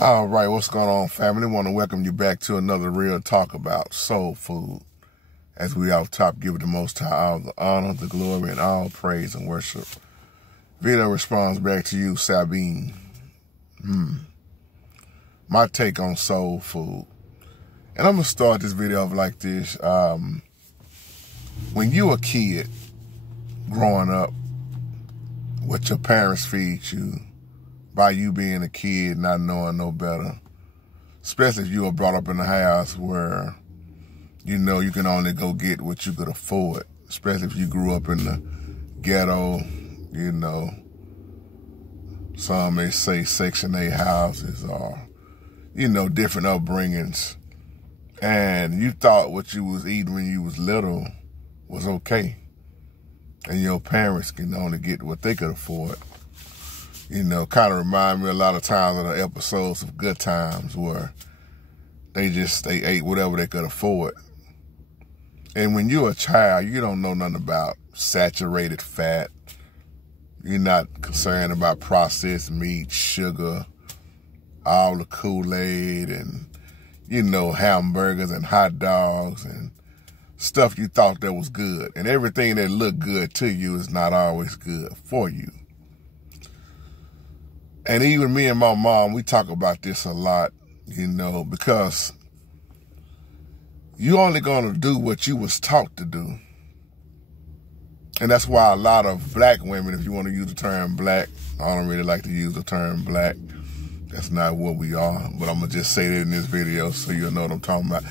All right, what's going on, family? I want to welcome you back to another real talk about soul food. As we off top give the Most High all the honor, the glory, and all praise and worship. Video responds back to you, Sabine. My take on soul food. And I'm going to start this video off like this. When you a kid growing up, what your parents feed you, by you being a kid, not knowing no better, especially if you were brought up in a house where, you know, you can only go get what you could afford, especially if you grew up in the ghetto, you know, some may say Section 8 houses or, you know, different upbringings, and you thought what you was eating when you was little was okay, and your parents can only get what they could afford. You know, kind of remind me a lot of times of the episodes of Good Times where they ate whatever they could afford. And when you're a child, you don't know nothing about saturated fat. You're not concerned about processed meat, sugar, all the Kool-Aid and, you know, hamburgers and hot dogs and stuff you thought that was good. And everything that looked good to you is not always good for you. And even me and my mom, we talk about this a lot, you know, because you only going to do what you was taught to do. And that's why a lot of black women, if you want to use the term black, I don't really like to use the term black. That's not what we are. But I'm going to just say that in this video so you'll know what I'm talking about.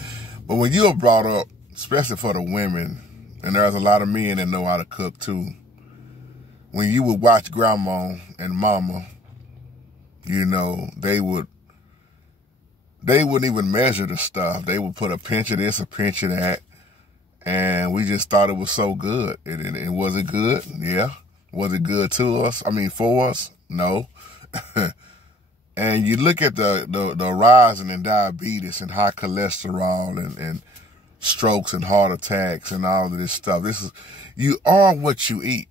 But when you're brought up, especially for the women, and there's a lot of men that know how to cook too, when you would watch grandma and mama, you know, they wouldn't even measure the stuff. They would put a pinch of this, a pinch of that. And we just thought it was so good. And was it good? Yeah. Was it good to us? I mean, for us? No. And you look at the rising in diabetes and high cholesterol and strokes and heart attacks and all of this stuff. You are what you eat.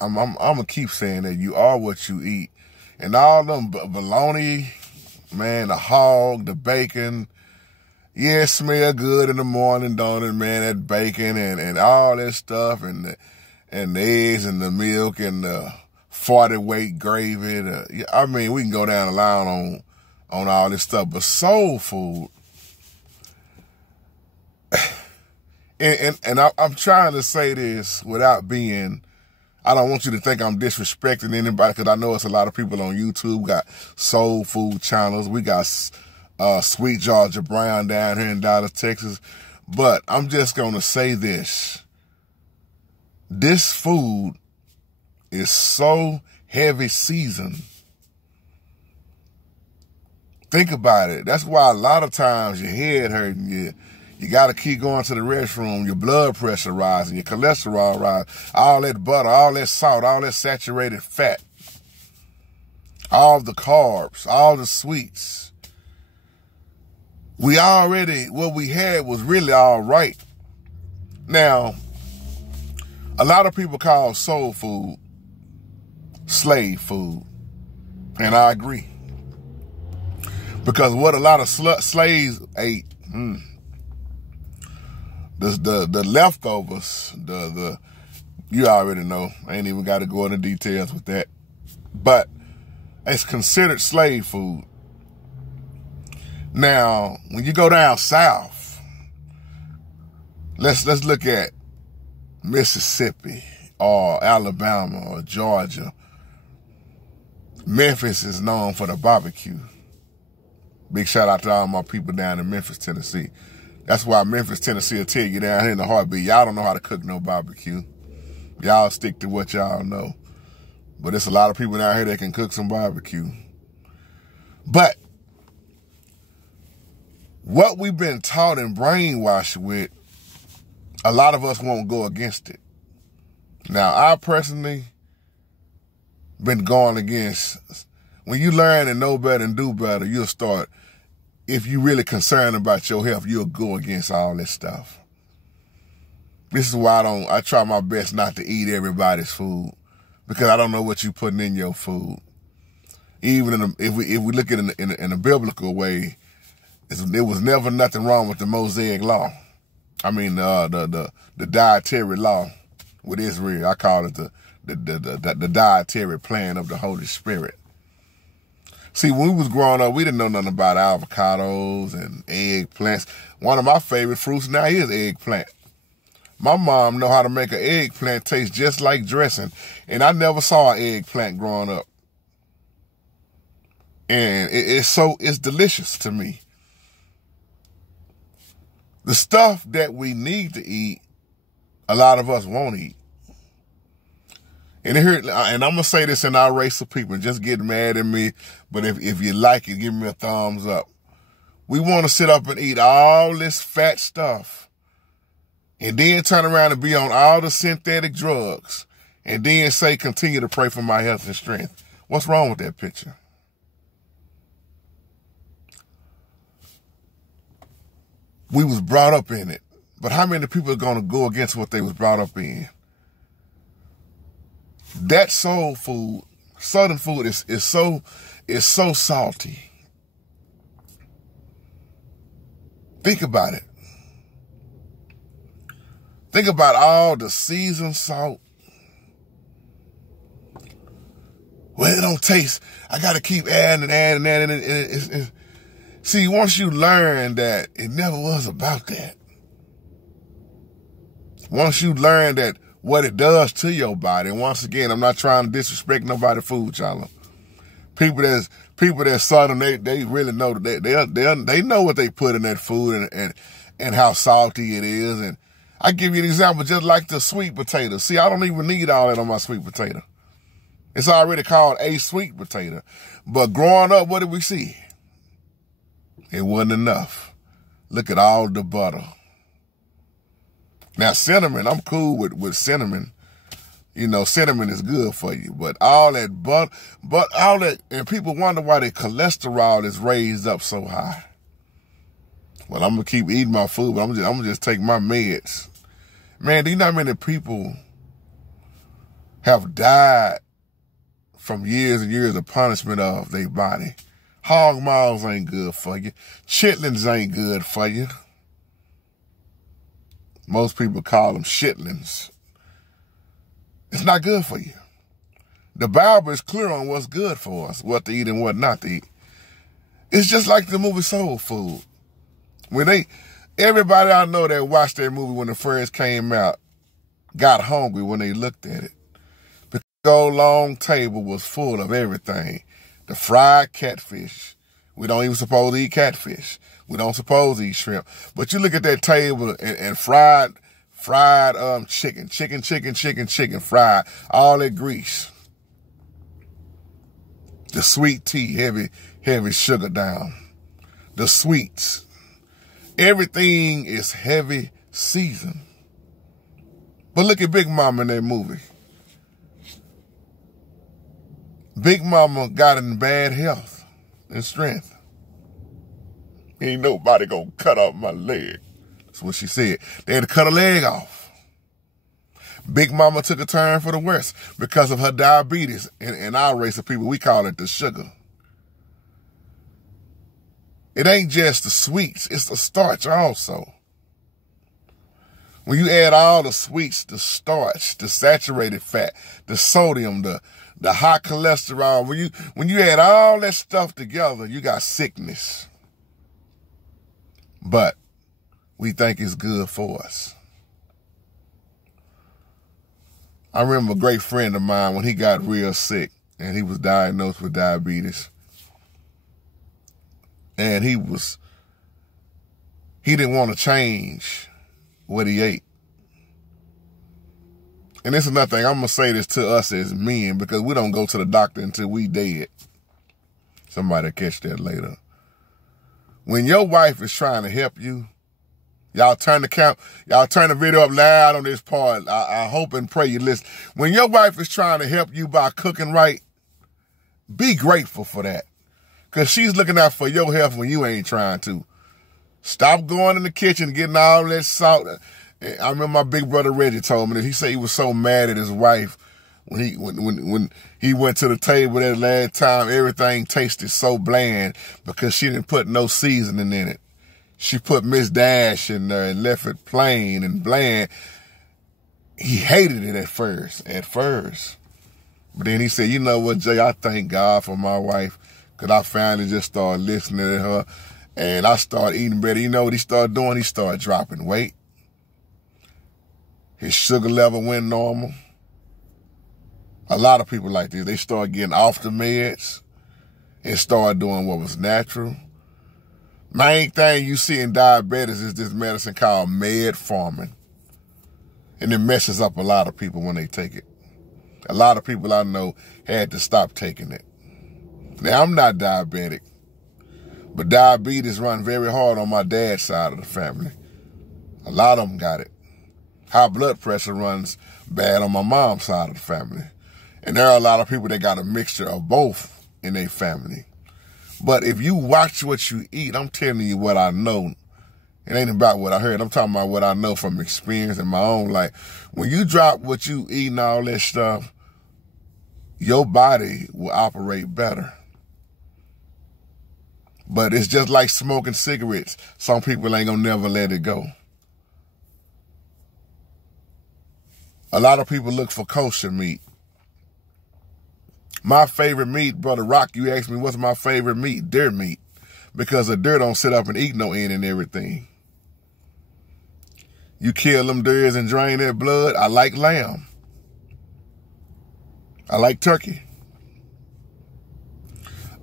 I'm going to keep saying that. You are what you eat. And all them bologna, man, the hog, the bacon, yeah, it smell good in the morning, don't it, man, that bacon and all that stuff and the eggs and the milk and the 40-weight gravy. I mean, we can go down the line on all this stuff. But soul food, and I'm trying to say this without being, I don't want you to think I'm disrespecting anybody because I know it's a lot of people on YouTube. We got soul food channels. We got Sweet Georgia Brown down here in Dallas, Texas. But I'm just going to say this. This food is so heavy seasoned. Think about it. That's why a lot of times your head hurting, you got to keep going to the restroom, your blood pressure rising, your cholesterol rising, all that butter, all that salt, all that saturated fat, all the carbs, all the sweets. What we had was really all right. Now, a lot of people call soul food slave food, and I agree. Because what a lot of slaves ate, the leftovers, you already know. I ain't even got to go into details with that. But it's considered slave food. Now, when you go down south, let's look at Mississippi or Alabama or Georgia. Memphis is known for the barbecue. Big shout out to all my people down in Memphis, Tennessee. That's why Memphis, Tennessee will tell you down here in the heartbeat, y'all don't know how to cook no barbecue. Y'all stick to what y'all know. But there's a lot of people down here that can cook some barbecue. But what we've been taught and brainwashed with, a lot of us won't go against it. Now, I personally been going against, when you learn and know better and do better, you'll start, if you're really concerned about your health, you'll go against all this stuff. This is why I try my best not to eat everybody's food, because I don't know what you're putting in your food. Even if we look at it in a biblical way, there was never nothing wrong with the Mosaic law. I mean, the dietary law with Israel. I call it the dietary plan of the Holy Spirit. See, when we was growing up, we didn't know nothing about avocados and eggplants. One of my favorite fruits now is eggplant. My mom know how to make an eggplant taste just like dressing, and I never saw an eggplant growing up. And it's delicious to me. The stuff that we need to eat, a lot of us won't eat. And I'm going to say this in our race of people, just get mad at me, but if you like it, give me a thumbs up. We want to sit up and eat all this fat stuff and then turn around and be on all the synthetic drugs and then say, continue to pray for my health and strength. What's wrong with that picture? We was brought up in it, but how many people are going to go against what they was brought up in? That soul food, Southern food is so salty. Think about it. Think about all the seasoned salt. Well, it don't taste. I got to keep adding and adding and adding. See, once you learn that it never was about that. Once you learn that what it does to your body, and once again, I'm not trying to disrespect nobody's food, y'all. People that Southern, they really know that they know what they put in that food and how salty it is. And I give you an example, just like the sweet potato. See, I don't even need all that on my sweet potato. It's already called a sweet potato. But growing up, what did we see? It wasn't enough. Look at all the butter. Now, cinnamon, I'm cool with cinnamon. You know, cinnamon is good for you. But all that butter, and people wonder why their cholesterol is raised up so high. Well, I'm going to keep eating my food, but I'm going to just take my meds. Man, do you know how many people have died from years and years of punishment of their body? Hog maws ain't good for you. Chitlins ain't good for you. Most people call them shitlins. It's not good for you. The Bible is clear on what's good for us, what to eat and what not to eat. It's just like the movie Soulfood. Everybody I know that watched that movie when it first came out got hungry when they looked at it. The old long table was full of everything. The fried catfish. We don't even supposed to eat catfish. We don't suppose to eat shrimp. But you look at that table and fried chicken, fried, all that grease. The sweet tea, heavy sugar down. The sweets. Everything is heavy seasoned. But look at Big Mama in that movie. Big Mama got in bad health and strength. Ain't nobody gonna cut off my leg. That's what she said. They had to cut her leg off. Big Mama took a turn for the worse because of her diabetes. In our race of people, we call it the sugar. It ain't just the sweets, it's the starch also. When you add all the sweets, the starch, the saturated fat, the sodium, the high cholesterol, when you add all that stuff together, you got sickness. But we think it's good for us. I remember a great friend of mine when he got real sick and he was diagnosed with diabetes. And he didn't want to change what he ate. And this is another thing, I'm going to say this to us as men because we don't go to the doctor until we dead. Somebody will catch that later. When your wife is trying to help you, y'all turn the video up loud on this part. I hope and pray you listen. When your wife is trying to help you by cooking right, be grateful for that. Because she's looking out for your health when you ain't trying to. Stop going in the kitchen and getting all that salt. I remember my big brother Reggie told me that he said he was so mad at his wife When he went to the table that last time, everything tasted so bland because she didn't put no seasoning in it. She put Miss Dash in there and left it plain and bland. He hated it at first. But then he said, you know what, Jay, I thank God for my wife because I finally just started listening to her and I started eating better. You know what he started doing? He started dropping weight. His sugar level went normal. A lot of people like this, they start getting off the meds and start doing what was natural. Main thing you see in diabetes is this medicine called metformin. And it messes up a lot of people when they take it. A lot of people I know had to stop taking it. Now, I'm not diabetic, but diabetes run very hard on my dad's side of the family. A lot of them got it. High blood pressure runs bad on my mom's side of the family. And there are a lot of people that got a mixture of both in their family. But if you watch what you eat, I'm telling you what I know. It ain't about what I heard. I'm talking about what I know from experience in my own life. When you drop what you eat and all that stuff, your body will operate better. But it's just like smoking cigarettes. Some people ain't gonna never let it go. A lot of people look for kosher meat. My favorite meat, Brother Rock, you asked me what's my favorite meat? Deer meat. Because a deer don't sit up and eat no end and everything. You kill them deers and drain their blood. I like lamb. I like turkey.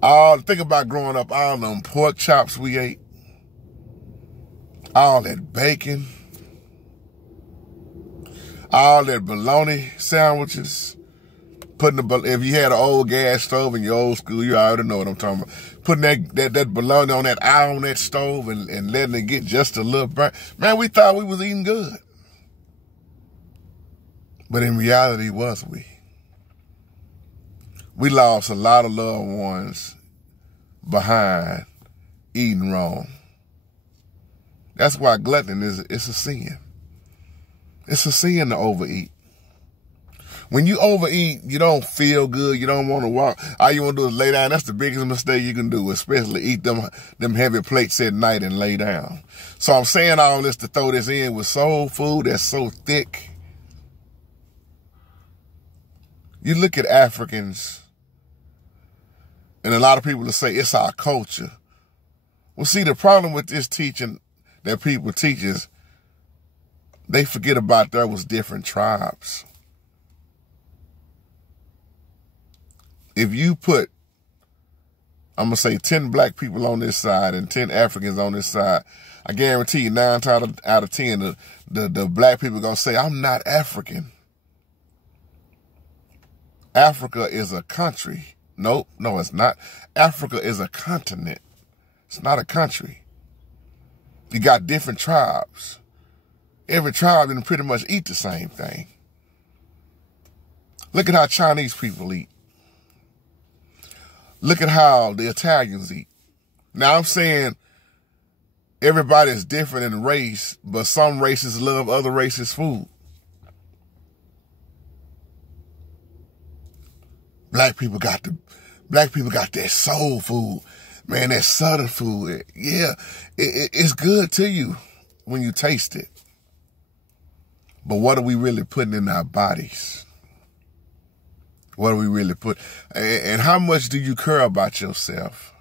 Think about growing up, all them pork chops we ate. All that bacon. All that bologna sandwiches. If you had an old gas stove in your old school, you already know what I'm talking about. Putting that bologna on that eye on that stove and letting it get just a little burnt. Man, we thought we was eating good. But in reality, was we? We lost a lot of loved ones behind eating wrong. That's why gluttony it's a sin. It's a sin to overeat. When you overeat, you don't feel good. You don't want to walk. All you want to do is lay down. That's the biggest mistake you can do, especially eat them heavy plates at night and lay down. So I'm saying all this to throw this in with soul food that's so thick. You look at Africans, and a lot of people will say it's our culture. Well, see, the problem with this teaching that people teach is they forget about there was different tribes. If you put, I'm going to say 10 black people on this side and 10 Africans on this side, I guarantee you 9 out of 10, the black people are going to say, I'm not African. Africa is a country. No, it's not. Africa is a continent. It's not a country. You got different tribes. Every tribe can pretty much eat the same thing. Look at how Chinese people eat. Look at how the Italians eat. Now, I'm saying everybody is different in race, but some races love other races' food. Black people got that soul food. Man, that southern food. Yeah, it's good to you when you taste it. But what are we really putting in our bodies? What do we really put? And how much do you care about yourself?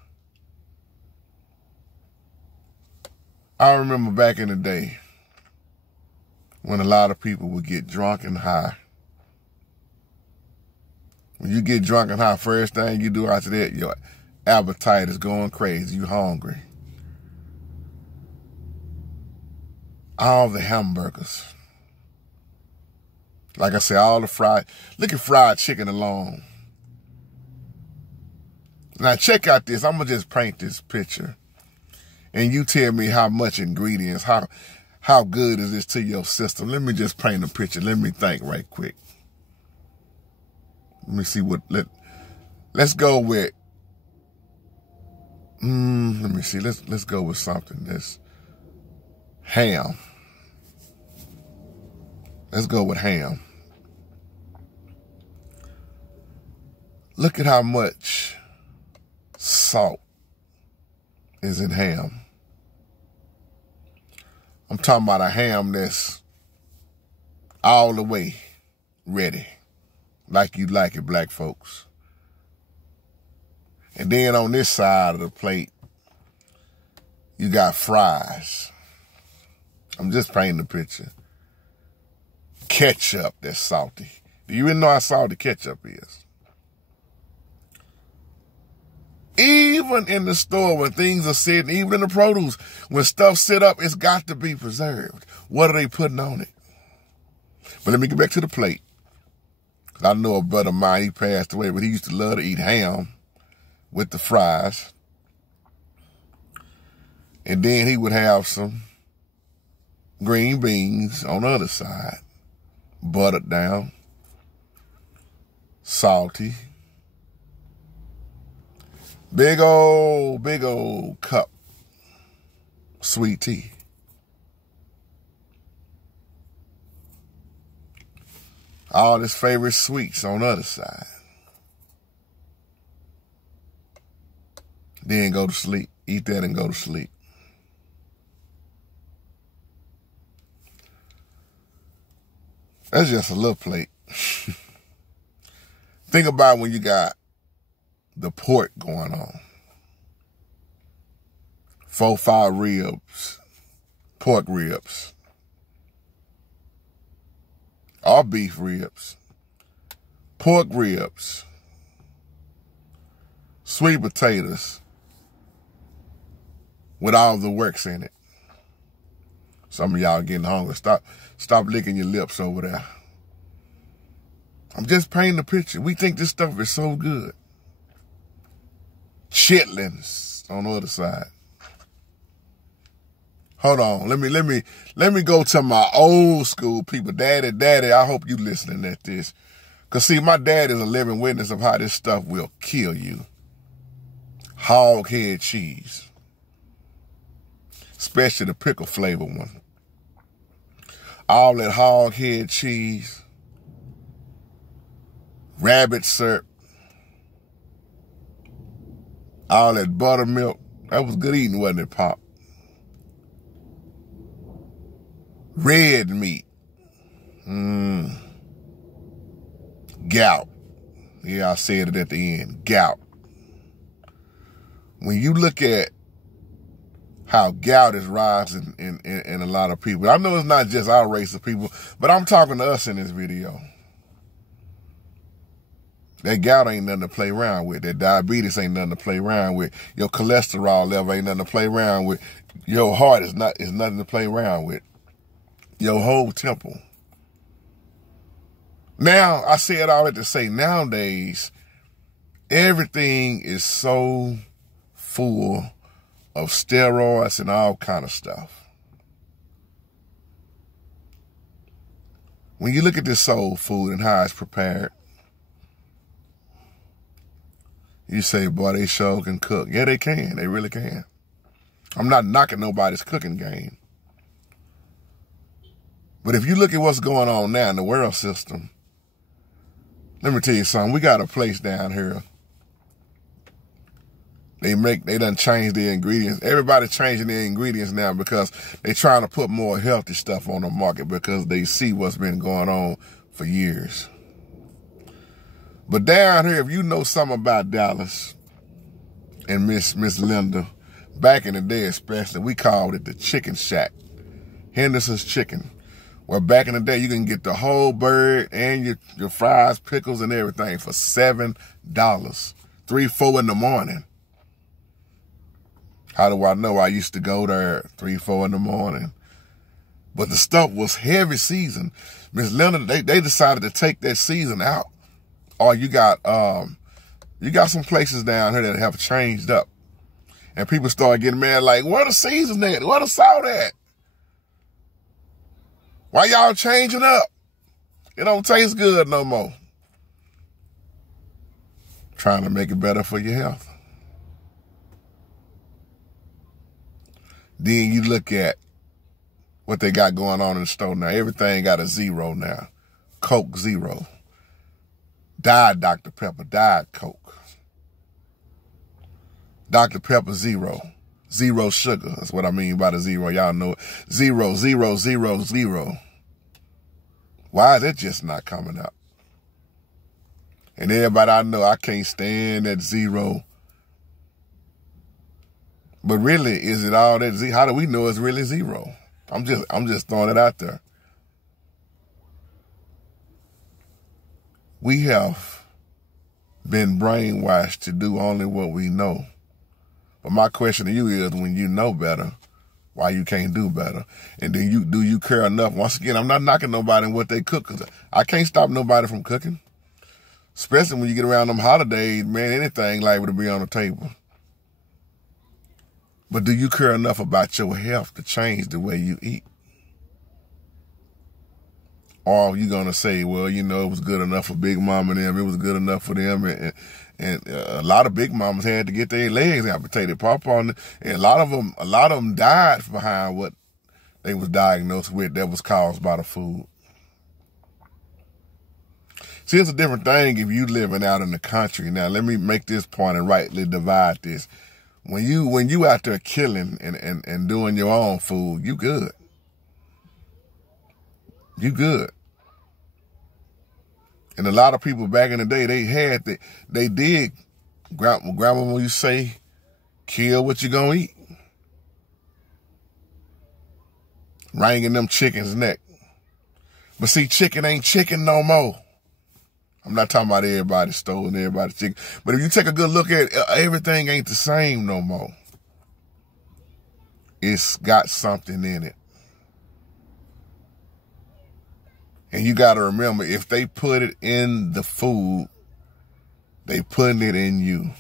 I remember back in the day when a lot of people would get drunk and high. When you get drunk and high, first thing you do after that, your appetite is going crazy. You hungry. All the hamburgers. Like I said, all the look at fried chicken alone. Now check out this. I'm going to just paint this picture. And you tell me how much ingredients, how good is this to your system. Let me just paint a picture. Let me think right quick. Let me see let's go with, let me see. Let's go with something. This ham. Let's go with ham. Look at how much salt is in ham. I'm talking about a ham that's all the way ready, like you like it, black folks. And then on this side of the plate, you got fries. I'm just painting the picture. Ketchup that's salty. Do you even know how salty ketchup is? Even in the store, when things are sitting, even in the produce, when stuff sit up, it's got to be preserved. What are they putting on it? But let me get back to the plate. I know a brother of mine, he passed away, but he used to love to eat ham with the fries. And then he would have some green beans on the other side, buttered down, salty. Big old cup sweet tea. All his favorite sweets on the other side. Then go to sleep. Eat that and go to sleep. That's just a little plate. Think about when you got the pork going on. 4, 5 ribs, pork ribs, or beef ribs, pork ribs, sweet potatoes with all the works in it. Some of y'all getting hungry. Stop licking your lips over there. I'm just painting the picture. We think this stuff is so good. Chitlins on the other side. Hold on. Let me go to my old school people. Daddy, I hope you listening at this. Because see, my dad is a living witness of how this stuff will kill you. Hog head cheese. Especially the pickle flavor one. All that hog head cheese. Rabbit syrup. All that buttermilk. That was good eating, wasn't it, Pop? Red meat. Gout. Yeah, I said it at the end. Gout. When you look at how gout is rising in a lot of people, I know it's not just our race of people, but I'm talking to us in this video. That gout ain't nothing to play around with. That diabetes ain't nothing to play around with. Your cholesterol level ain't nothing to play around with. Your heart is nothing to play around with. Your whole temple. Now, I say it all that to say, nowadays, everything is so full of steroids and all kind of stuff. When you look at this soul food and how it's prepared, you say, boy, they sure can cook. Yeah, they can. They really can. I'm not knocking nobody's cooking game. But if you look at what's going on now in the world system, let me tell you something. We got a place down here. They done changed the ingredients. Everybody's changing their ingredients now because they trying to put more healthy stuff on the market because they see what's been going on for years. But down here, if you know something about Dallas and Miss Linda, back in the day especially, we called it the Chicken Shack, Henderson's Chicken, where back in the day you can get the whole bird and your fries, pickles, and everything for $7, 3, 4 in the morning. How do I know? I used to go there 3, 4 in the morning. But the stuff was heavy seasoned. Miss Linda, they decided to take that season out. Or you got some places down here that have changed up. And people start getting mad like, where the season at? Where the salt at? Why y'all changing up? It don't taste good no more. Trying to make it better for your health. Then you look at what they got going on in the store now. Everything got a 0 now. Coke 0. Diet Dr. Pepper, Diet Coke. Dr. Pepper zero. Zero sugar. That's what I mean by the zero. Y'all know it. 0, 0, 0, 0. Why is it just not coming up? And everybody I know, I can't stand that zero. But really, is it all that zero? How do we know it's really zero? I'm just throwing it out there. We have been brainwashed to do only what we know. But my question to you is, when you know better, why you can't do better? And then do you care enough? Once again, I'm not knocking nobody and what they cook, 'cause I can't stop nobody from cooking. Especially when you get around them holidays, man, anything liable to be on the table. But do you care enough about your health to change the way you eat? Or are you going to say, well, you know, it was good enough for Big Mama and them, it was good enough for them, and a lot of Big Mamas had to get their legs amputated, and a lot of them died behind what they was diagnosed with that was caused by the food. See, it's a different thing if you living out in the country. Now, let me make this point and rightly divide this. When you out there killing and doing your own food, you good. You good. And a lot of people back in the day, they did, grandma, when you say, kill what you gonna eat. Wringing them chickens' neck. But see, chicken ain't chicken no more. I'm not talking about everybody stolen everybody's chicken. But if you take a good look at it, everything ain't the same no more. It's got something in it. And you got to remember, if they put it in the food, they putting it in you.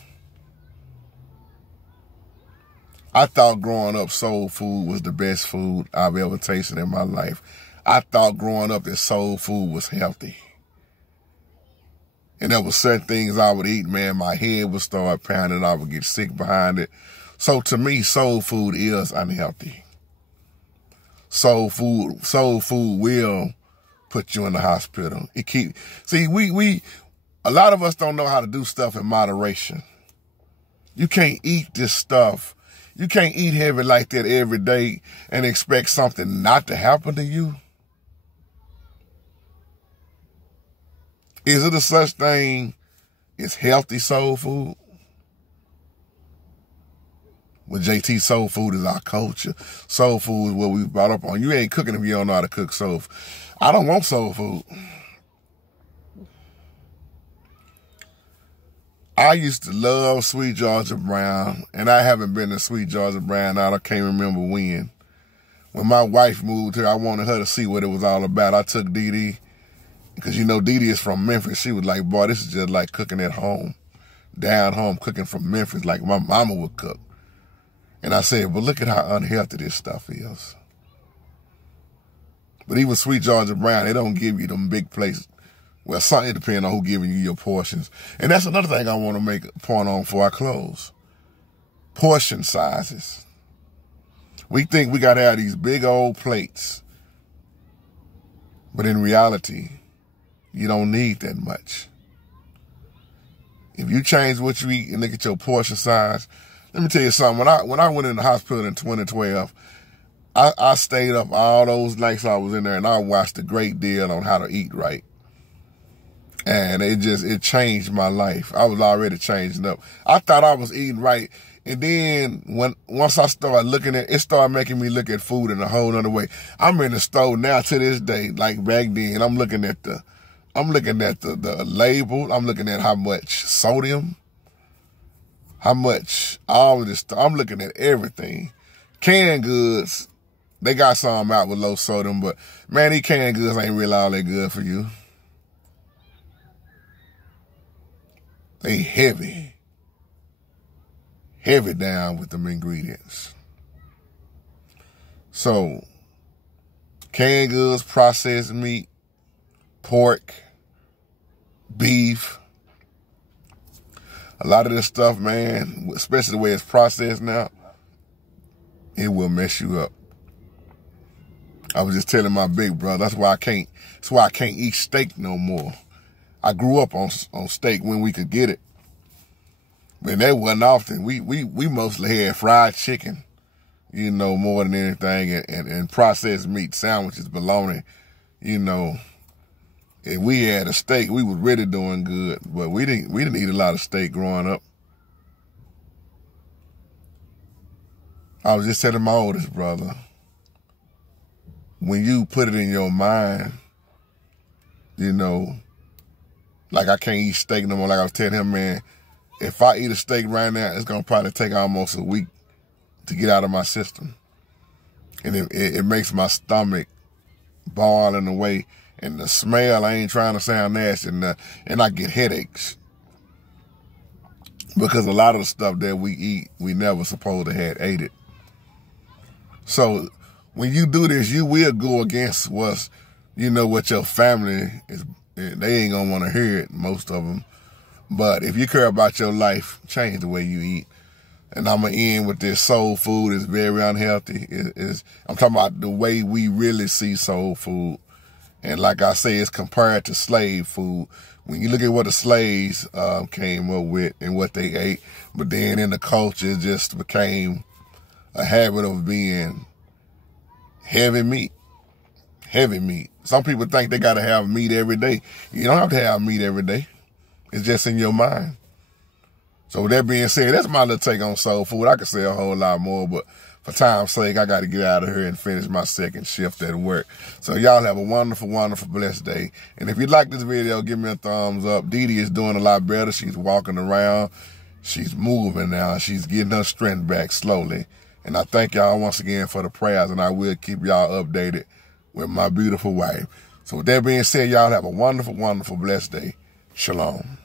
I thought growing up soul food was the best food I've ever tasted in my life. I thought growing up that soul food was healthy. And there were certain things I would eat, man, my head would start pounding, I would get sick behind it. So to me, soul food is unhealthy. Soul food will put you in the hospital. A lot of us don't know how to do stuff in moderation. You can't eat this stuff. You can't eat heavy like that every day and expect something not to happen to you. Is it a such thing as healthy soul food? Well, JT, soul food is our culture. Soul food is what we brought up on. You ain't cooking if you don't know how to cook soul food. I don't want soul food. I used to love Sweet Georgia Brown, and I haven't been to Sweet Georgia Brown out. I can't remember when. When my wife moved here, I wanted her to see what it was all about. I took Dee Dee, because you know Dee Dee is from Memphis. She was like, boy, this is just like cooking at home. Down home, cooking from Memphis like my mama would cook. And I said, but look at how unhealthy this stuff is. But even Sweet Georgia Brown, they don't give you them big plates. Well, something depends on who giving you your portions. And that's another thing I want to make a point on before I close. Portion sizes. We think we got to have these big old plates. But in reality, you don't need that much. If you change what you eat and look at your portion size, let me tell you something. When I went in the hospital in 2012, I stayed up all those nights I was in there, and I watched a great deal on how to eat right. And it changed my life. I was already changing up. I thought I was eating right. And then once I started looking at it, started making me look at food in a whole other way. I'm in the store now to this day, like back then. I'm looking at the label. I'm looking at how much sodium, how much all of this stuff. I'm looking at everything. Canned goods, they got some out with low sodium, but man, these canned goods ain't really all that good for you. They heavy down with them ingredients. So, canned goods, processed meat, pork, beef, a lot of this stuff, man, especially the way it's processed now, it will mess you up. I was just telling my big brother, that's why I can't eat steak no more. I grew up on steak when we could get it. But that wasn't often. We mostly had fried chicken, you know, more than anything, and processed meat, sandwiches, bologna, you know. If we had a steak, we was really doing good. But we didn't eat a lot of steak growing up. I was just telling my oldest brother, when you put it in your mind, you know, like I can't eat steak no more. Like I was telling him, man, if I eat a steak right now, it's going to probably take almost a week to get out of my system. And it makes my stomach boil in a way. And the smell, I ain't trying to sound nasty, and I get headaches. Because a lot of the stuff that we eat, we never supposed to have ate it. So when you do this, you will go against what your family is. They ain't going to want to hear it, most of them. But if you care about your life, change the way you eat. And I'm going to end with this: soul food is very unhealthy. I'm talking about the way we really see soul food. And like I say, it's compared to slave food. When you look at what the slaves came up with and what they ate, but then in the culture, it just became a habit of being heavy meat. Heavy meat. Some people think they got to have meat every day. You don't have to have meat every day. It's just in your mind. So with that being said, that's my little take on soul food. I could say a whole lot more, but for time's sake, I got to get out of here and finish my second shift at work. So y'all have a wonderful, wonderful, blessed day. And if you like this video, give me a thumbs up. Dee Dee is doing a lot better. She's walking around. She's moving now. She's getting her strength back slowly. And I thank y'all once again for the prayers, and I will keep y'all updated with my beautiful wife. So with that being said, y'all have a wonderful, wonderful, blessed day. Shalom.